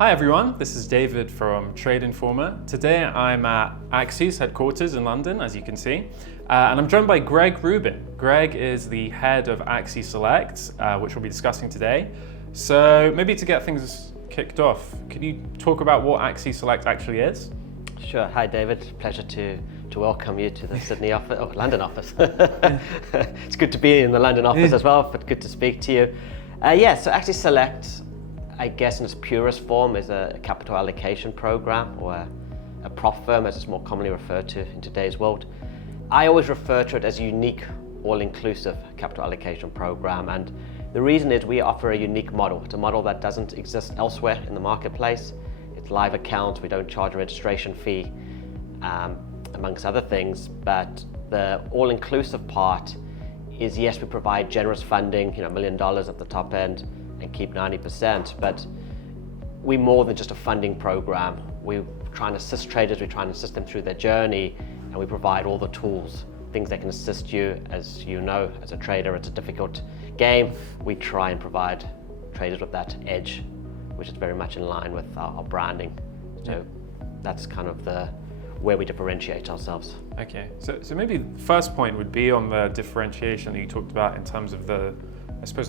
Hi everyone, this is David from TradeInformer. Today I'm at Axi's headquarters in London, as you can see, and I'm joined by Greg Rubin. Greg is the head of Axi Select, which we'll be discussing today. So maybe to get things kicked off, can you talk about what Axi Select actually is? Sure. Hi David, pleasure to welcome you to the Sydney office, London office. It's good to be in the London office as well, but good to speak to you. So Axi Select, I guess in its purest form, is a capital allocation program, or a prop firm as it's more commonly referred to in today's world. I always refer to it as a unique, all-inclusive capital allocation program, and the reason is we offer a unique model. It's a model that doesn't exist elsewhere in the marketplace. It's live accounts, we don't charge a registration fee, amongst other things, but the all-inclusive part is, yes, we provide generous funding, $1 million at the top end, and keep 90%, but we're more than just a funding program. We're trying to assist traders, we're trying to assist them through their journey, and we provide all the tools, things that can assist you. As you know, as a trader, it's a difficult game. We try and provide traders with that edge, which is very much in line with our branding. So that's kind of where we differentiate ourselves. Okay, so maybe the first point would be on the differentiation that you talked about in terms of the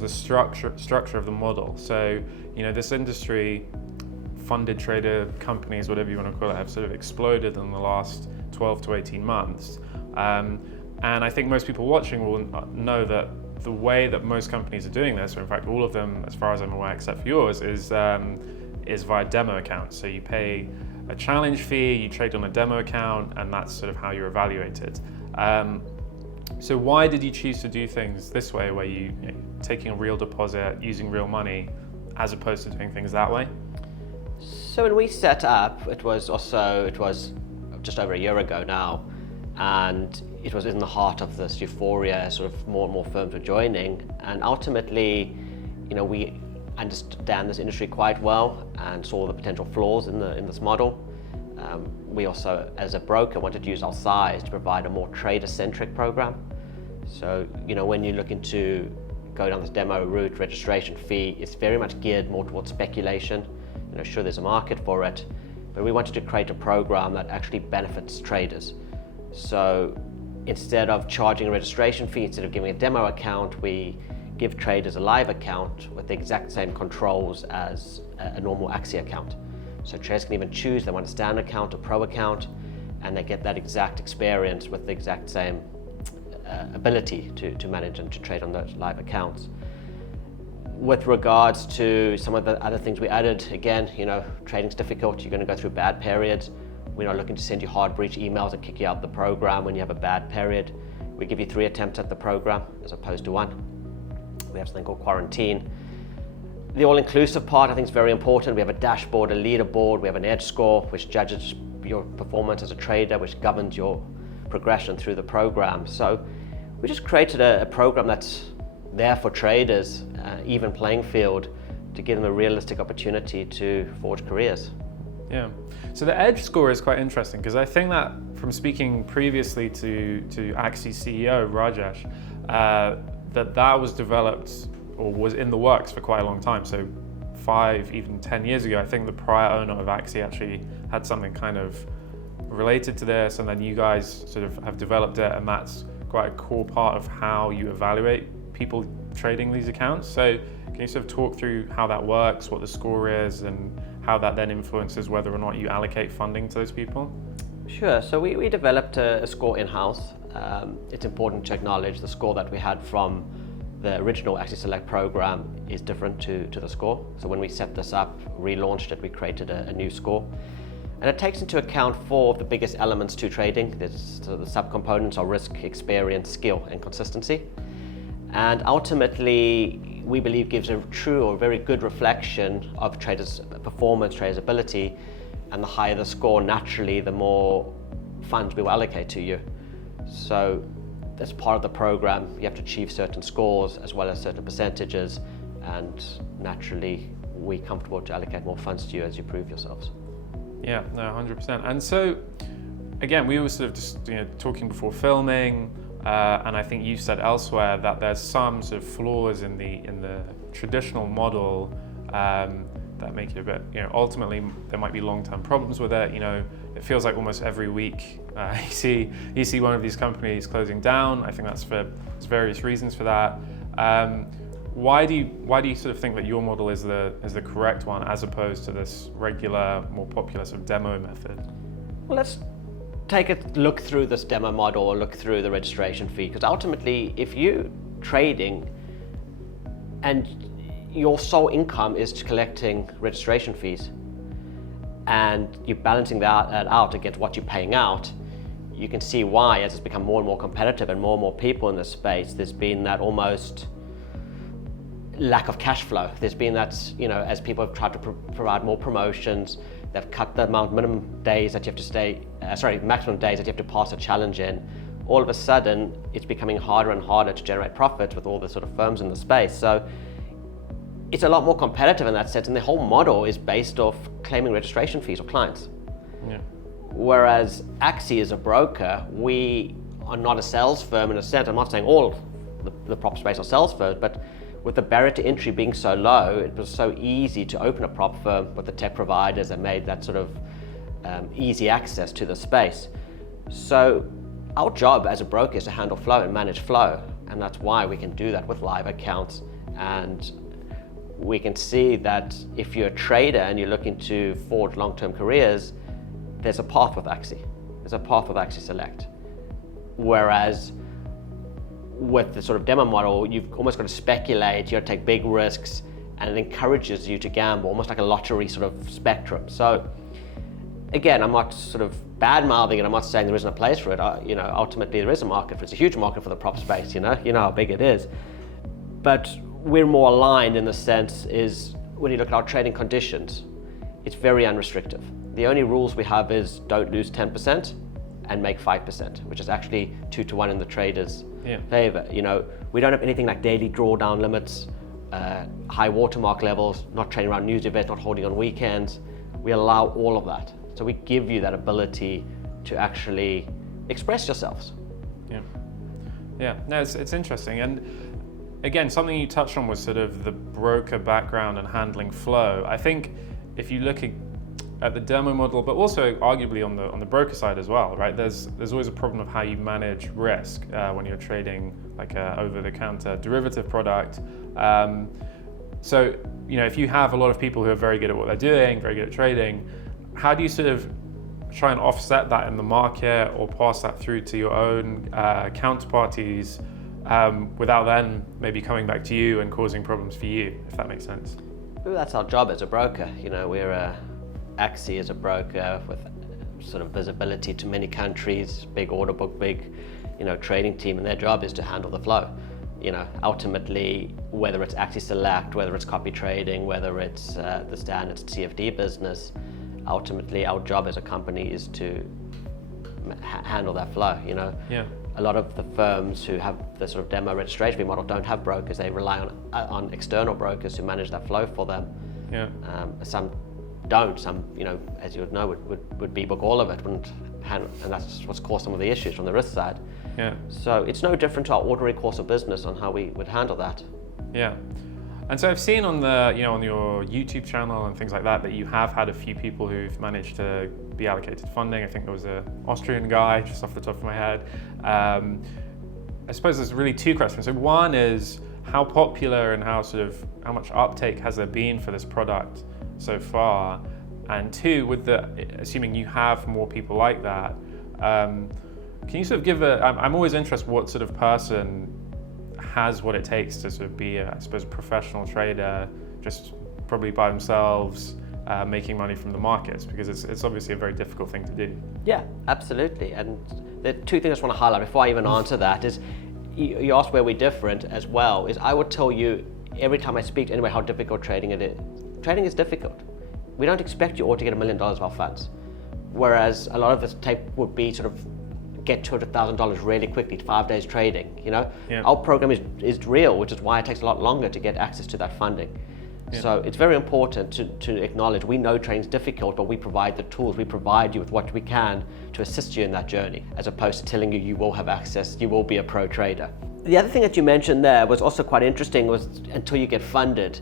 structure of the model. So, this industry, funded trader companies, whatever you want to call it, have sort of exploded in the last 12 to 18 months. And I think most people watching will know that the way that most companies are doing this, or in fact all of them, as far as I'm aware, except for yours, is via demo accounts. So you pay a challenge fee, you trade on a demo account, and that's sort of how you're evaluated. So why did you choose to do things this way, where you taking a real deposit, using real money, as opposed to doing things that way? So when we set up, it was just over a year ago now, and it was in the heart of this euphoria, sort of more and more firms were joining, and ultimately, we understand this industry quite well and saw the potential flaws in this model. We also, as a broker, wanted to use our size to provide a more trader-centric program. So, when you're looking to go down this demo route, registration fee, it's very much geared more towards speculation. Sure, there's a market for it, but we wanted to create a program that actually benefits traders. So instead of charging a registration fee, instead of giving a demo account, we give traders a live account with the exact same controls as a normal Axi account. So traders can even choose they want a standard account, a pro account, and they get that exact experience with the exact same ability to manage and to trade on those live accounts. With regards to some of the other things we added, again, trading's difficult, you're going to go through bad periods. We're not looking to send you hard breach emails and kick you out the program when you have a bad period. We give you 3 attempts at the program as opposed to 1. We have something called quarantine. The all-inclusive part, I think, is very important. We have a dashboard, a leaderboard, we have an edge score, which judges your performance as a trader, which governs your progression through the program. So we just created a program that's there for traders, even playing field, to give them a realistic opportunity to forge careers. Yeah, so the edge score is quite interesting, because I think that from speaking previously to Axi's CEO, Rajesh, that was developed or was in the works for quite a long time. So 5, even 10 years ago, I think the prior owner of Axi actually had something kind of related to this, and then you guys sort of have developed it, and that's quite a core part of how you evaluate people trading these accounts. So can you sort of talk through how that works, what the score is, and how that then influences whether or not you allocate funding to those people? Sure, so we developed a score in-house. It's important to acknowledge the score that we had from the original Axi Select program is different to the score. So when we set this up, relaunched it, we created a new score. And it takes into account 4 of the biggest elements to trading. The subcomponents are risk, experience, skill, and consistency. And ultimately, we believe gives a true or very good reflection of traders' performance, traders' ability, and the higher the score, naturally, the more funds we will allocate to you. So as part of the program, you have to achieve certain scores as well as certain percentages, and naturally, we're comfortable to allocate more funds to you as you prove yourselves. Yeah, no, 100%. And so, again, we were sort of just talking before filming, and I think you said elsewhere that there's some sort of flaws in the traditional model that make it a bit, ultimately there might be long-term problems with it. It feels like almost every week you see one of these companies closing down. I think there's various reasons for that. Why do you sort of think that your model is the correct one as opposed to this regular, more popular sort of demo method? Well, let's take a look through this demo model or look through the registration fee, because ultimately if you're trading and your sole income is collecting registration fees and you're balancing that out against what you're paying out, you can see why, as it's become more and more competitive and more people in this space, there's been that almost lack of cash flow. There's been that, as people have tried to provide more promotions, they've cut the maximum days that you have to pass a challenge in. All of a sudden, it's becoming harder and harder to generate profit with all the sort of firms in the space. So it's a lot more competitive in that sense, and the whole model is based off claiming registration fees of clients. Yeah. Whereas Axi is a broker, we are not a sales firm in a sense. I'm not saying all the prop space are sales firms, but with the barrier to entry being so low, it was so easy to open a prop firm with the tech providers that made that sort of easy access to the space. So our job as a broker is to handle flow and manage flow, and that's why we can do that with live accounts. And we can see that if you're a trader and you're looking to forge long-term careers, there's a path with Axi. There's a path with Axi Select. Whereas with the sort of demo model, you've almost got to speculate, you got to take big risks, and it encourages you to gamble, almost like a lottery sort of spectrum. So again, I'm not sort of bad-mouthing it, I'm not saying there isn't a place for it. Ultimately there is a market for it. It's a huge market for the prop space, you know how big it is. But we're more aligned in the sense is when you look at our trading conditions, it's very unrestrictive. The only rules we have is don't lose 10% and make 5%, which is actually 2-to-1 in the trader's favor. We don't have anything like daily drawdown limits, high watermark levels, not trading around news events, not holding on weekends. We allow all of that. So we give you that ability to actually express yourselves. Yeah. No, it's interesting. And again, something you touched on was sort of the broker background and handling flow. I think if you look at the demo model, but also arguably on the broker side as well, right? There's always a problem of how you manage risk when you're trading like a over-the-counter derivative product. So if you have a lot of people who are very good at what they're doing, very good at trading, how do you sort of try and offset that in the market or pass that through to your own counterparties without then maybe coming back to you and causing problems for you, if that makes sense? Well, that's our job as a broker. We're Axi is a broker with sort of visibility to many countries, big order book, big trading team, and their job is to handle the flow. Ultimately, whether it's Axi Select, whether it's copy trading, whether it's the standard CFD business, ultimately our job as a company is to handle that flow. A lot of the firms who have the sort of demo registration fee model don't have brokers. They rely on external brokers who manage that flow for them. Some don't. Some, as you would know, would debook all of it, and that's what's caused some of the issues from the risk side. So it's no different to our ordinary course of business on how we would handle that. And so I've seen on on your YouTube channel and things like that you have had a few people who've managed to be allocated funding. I think there was an Austrian guy, just off the top of my head. I suppose there's really two questions. So one is how popular and how much uptake has there been for this product so far? And two, assuming you have more people like that, can you sort of give I'm always interested what sort of person has what it takes to sort of be a professional trader, just probably by themselves, making money from the markets, because it's obviously a very difficult thing to do. Yeah, absolutely. And the two things I just want to highlight before I even answer that is, you asked where we're different as well, is I would tell you every time I speak to anybody how difficult trading it is. Trading is difficult. We don't expect you all to get $1 million of our funds. Whereas a lot of this tape would be sort of get $200,000 really quickly, 5 days trading, Our program is real, which is why it takes a lot longer to get access to that funding. So it's very important to acknowledge we know trading's difficult, but we provide the tools, we provide you with what we can to assist you in that journey, as opposed to telling you will have access, you will be a pro trader. The other thing that you mentioned there was also quite interesting, was until you get funded.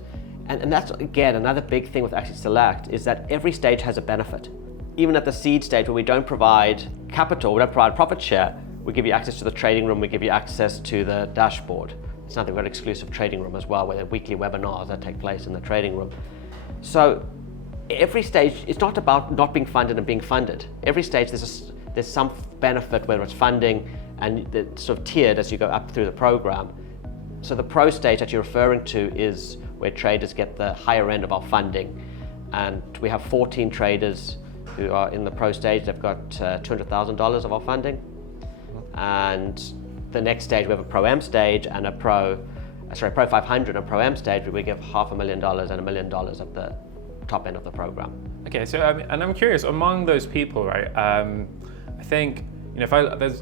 And that's, again, another big thing with Axi Select is that every stage has a benefit. Even at the seed stage where we don't provide capital, we don't provide profit share, we give you access to the trading room, we give you access to the dashboard. It's nothing but an exclusive trading room as well, where there are weekly webinars that take place in the trading room. So every stage, it's not about not being funded and being funded. Every stage there's some benefit, whether it's funding, and it's sort of tiered as you go up through the program. So the pro stage that you're referring to is where traders get the higher end of our funding. And we have 14 traders who are in the pro stage. They've got $200,000 of our funding. And the next stage, we have a Pro M stage and a Pro 500 and a Pro M stage, where we give $500,000 and $1 million at the top end of the program. Okay, so and I'm curious, among those people, right? I think, you know,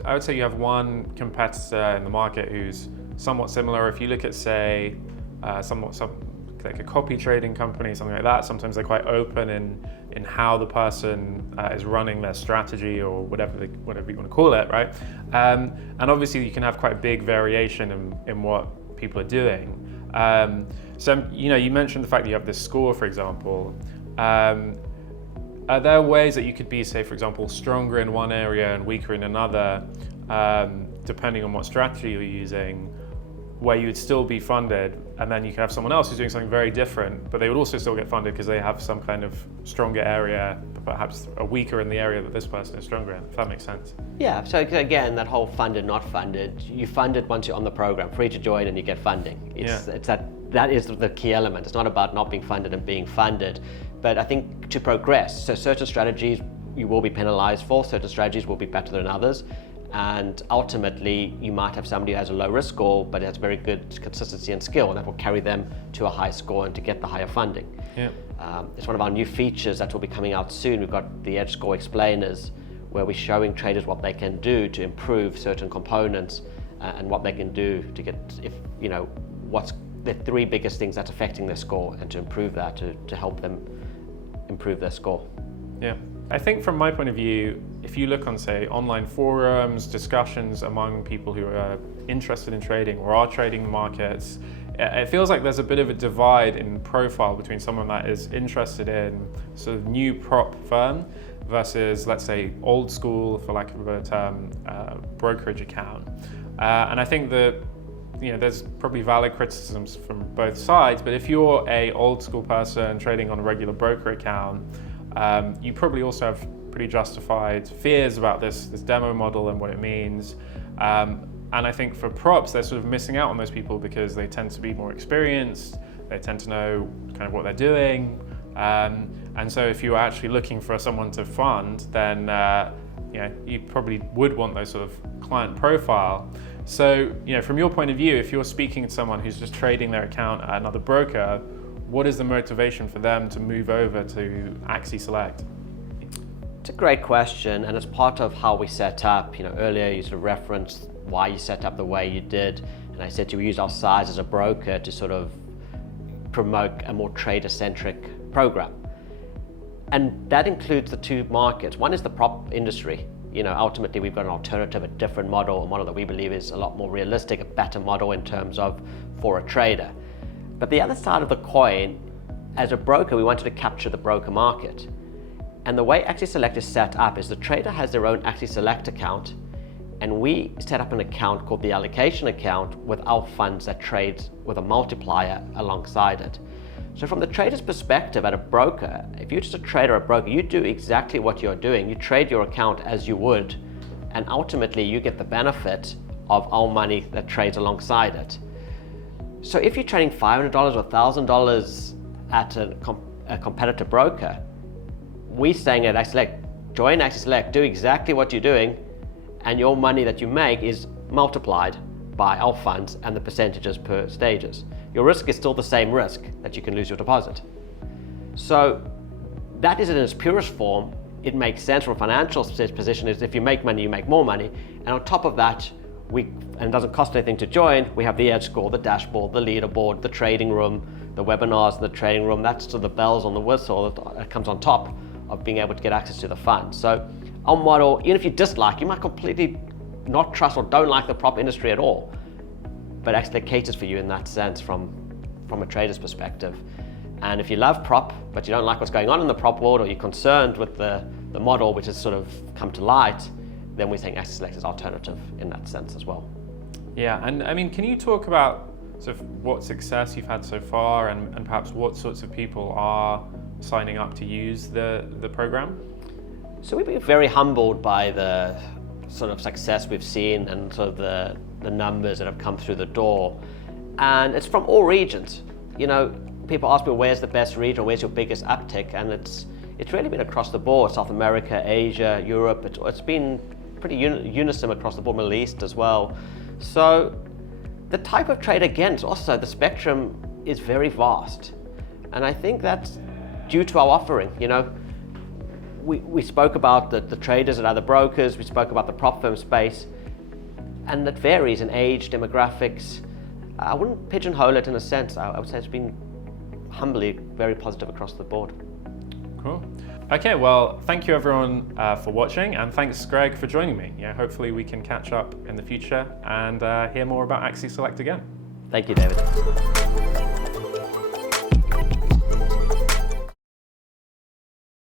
I would say you have one competitor in the market who's somewhat similar. If you look at, say, like a copy trading company, something like that, sometimes they're quite open in how the person is running their strategy, or whatever you want to call it, right? And obviously you can have quite a big variation in what people are doing. So, you know, you mentioned the fact that you have this score, for example. Are there ways that you could be, say, for example, stronger in one area and weaker in another, depending on what strategy you're using, where you would still be funded, and then you could have someone else who's doing something very different, but they would also still get funded because they have some kind of stronger area, but perhaps a weaker in the area that this person is stronger in, if that makes sense? Yeah, so again, that whole funded, not funded, you fund it once you're on the program, free to join, and you get funding. It's that is the key element. It's not about not being funded and being funded, but I think to progress, so certain strategies you will be penalized for, certain strategies will be better than others. And ultimately, you might have somebody who has a low risk score, but has very good consistency and skill, and that will carry them to a high score and to get the higher funding. Yeah. It's one of our new features that will be coming out soon. We've got the Edge Score Explainers, where we're showing traders what they can do to improve certain components and what they can do to get, if you know, what's the 3 biggest things that's affecting their score, and to improve that, to help them improve their score. Yeah. I think from my point of view, if you look on, say, online forums, discussions among people who are interested in trading or are trading the markets, it feels like there's a bit of a divide in profile between someone that is interested in sort of new prop firm versus, let's say, old school, for lack of a better term, brokerage account. And I think that, you know, there's probably valid criticisms from both sides, but if you're a old school person trading on a regular broker account, you probably also have pretty justified fears about this demo model and what it means. And I think for props, they're sort of missing out on those people because they tend to be more experienced, they tend to know kind of what they're doing. And so if you're actually looking for someone to fund, then you know, you probably would want those sort of client profile. So, you know, from your point of view, if you're speaking to someone who's just trading their account at another broker, what is the motivation for them to move over to Axi Select? It's a great question, and it's part of how we set up. You know, earlier you sort of referenced why you set up the way you did, and I said you use our size as a broker to sort of promote a more trader-centric program. And that includes the 2 markets. One is the prop industry. You know, ultimately we've got an alternative, a different model, a model that we believe is a lot more realistic, a better model in terms of for a trader. But the other side of the coin, as a broker, we wanted to capture the broker market. And the way Axi Select is set up is the trader has their own Axi Select account, and we set up an account called the allocation account with our funds that trades with a multiplier alongside it. So from the trader's perspective at a broker, if you're just a trader or a broker, you do exactly what you're doing. You trade your account as you would, and ultimately you get the benefit of our money that trades alongside it. So if you're trading $500 or $1,000 at a competitor broker, we're saying at Axi Select, join Axi Select, do exactly what you're doing, and your money that you make is multiplied by our funds and the percentages per stages. Your risk is still the same risk, that you can lose your deposit. So that is in its purest form. It makes sense from a financial position, is if you make money, you make more money. And on top of that, and it doesn't cost anything to join, we have the Edge Score, the dashboard, the leaderboard, the trading room, the webinars in the trading room. That's sort of the bells on the whistle that comes on top of being able to get access to the fund. So our model, even if you dislike, you might completely not trust or don't like the prop industry at all, but actually caters for you in that sense from a trader's perspective. And if you love prop, but you don't like what's going on in the prop world, or you're concerned with the model which has sort of come to light, then we think Axi Select is alternative in that sense as well. Yeah, and I mean, can you talk about sort of what success you've had so far, and perhaps what sorts of people are signing up to use the program? So we've been very humbled by the sort of success we've seen and sort of the numbers that have come through the door. And it's from all regions. You know, people ask me, where's the best region, where's your biggest uptick? And it's really been across the board: South America, Asia, Europe. It's been pretty unison across the board, Middle East as well. So the type of trade, again, is also, the spectrum is very vast. And I think that's due to our offering. You know, we spoke about the traders and other brokers, we spoke about the prop firm space, and it varies in age, demographics. I wouldn't pigeonhole it in a sense. I would say it's been humbly very positive across the board. Cool. Okay, well, thank you everyone for watching, and thanks Greg for joining me. Yeah, hopefully we can catch up in the future and hear more about Axi Select again. Thank you, David.